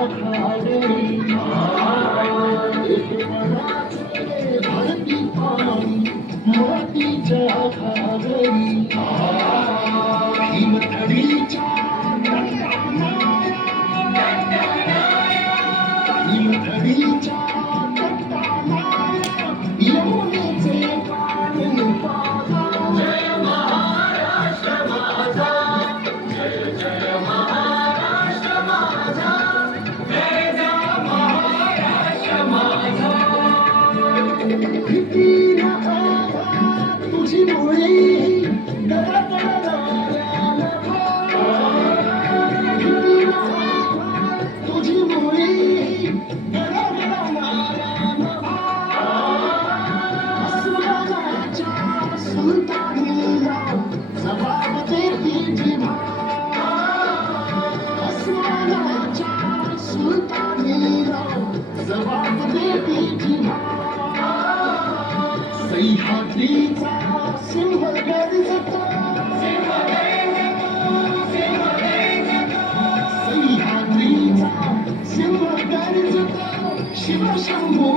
खागरी एक मनाचे भरती पाणी मातीच्या खागरी भीमथडीच्या भीमथडीच्या यमुनेचे पाणी पाजा जय महाराष्ट्र माझा जय जय महाराष्ट्र माझा जय जय महाराष्ट्र माझा किती आवा तुझी मुळी दडदडणाऱ्या किती आवा तुझी मुळी दडदडणाऱ्या अस्मानाच्या सुलतानीला जबाब देती जिव्हा अस्मानाच्या सुलतानीला जबाब देती जिव्हा सह्याद्रीचा सिंह गर्जतो सह्याद्रीचा सिंह गर्जतो शिवशंभो